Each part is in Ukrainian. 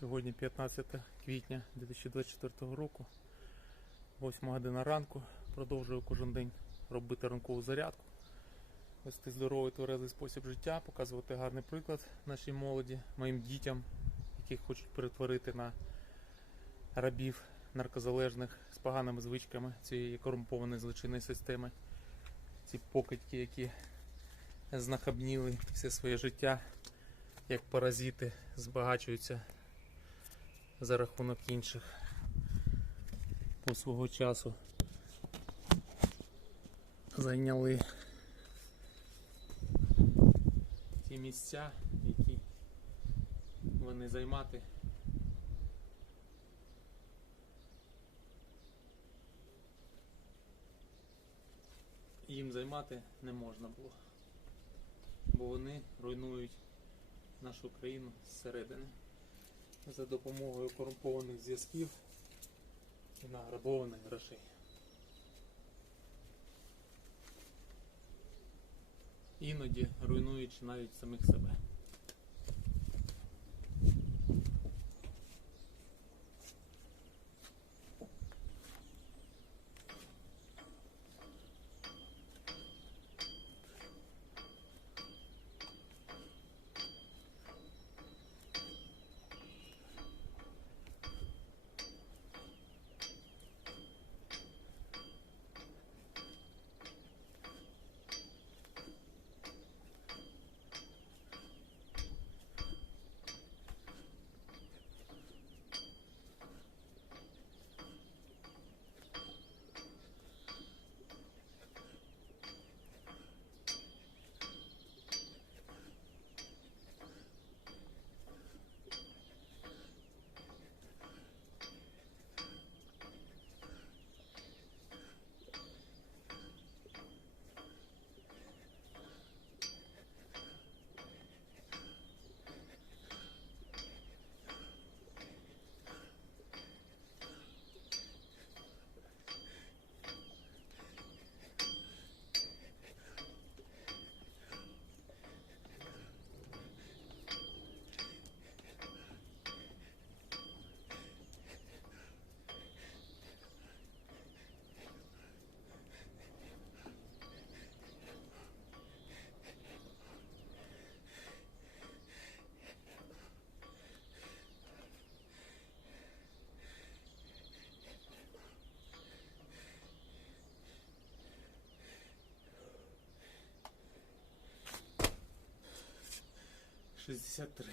Сьогодні 15 квітня 2024 року, 8 година ранку. Продовжую кожен день робити ранкову зарядку, вести здоровий тверезий спосіб життя, показувати гарний приклад нашій молоді, моїм дітям, яких хочуть перетворити на рабів наркозалежних з поганими звичками цієї корумпованої злочинної системи. Ці покидьки, які знахабніли все своє життя, як паразити, збагачуються за рахунок інших по свого часу. Зайняли ті місця, які вони займати. Їм займати не можна було, бо вони руйнують нашу країну зсередини за допомогою корумпованих зв'язків і награбованих грошей. Іноді руйнуючи навіть самих себе. Шістдесят три.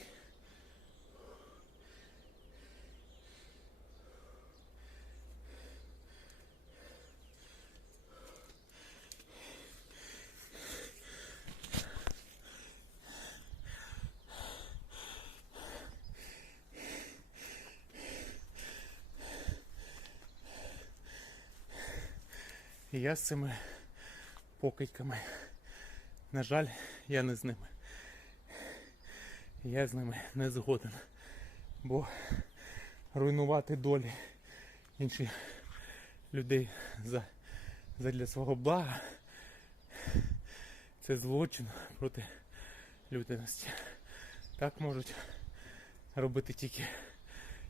І я з цими покидьками. На жаль, я не з ними. Я з ними не згоден. Бо руйнувати долі інших людей задля свого блага це злочин проти людяності. Так можуть робити тільки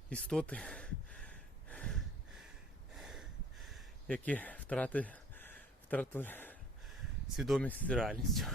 істоти, які втрати, втратили свідомість з реальністю.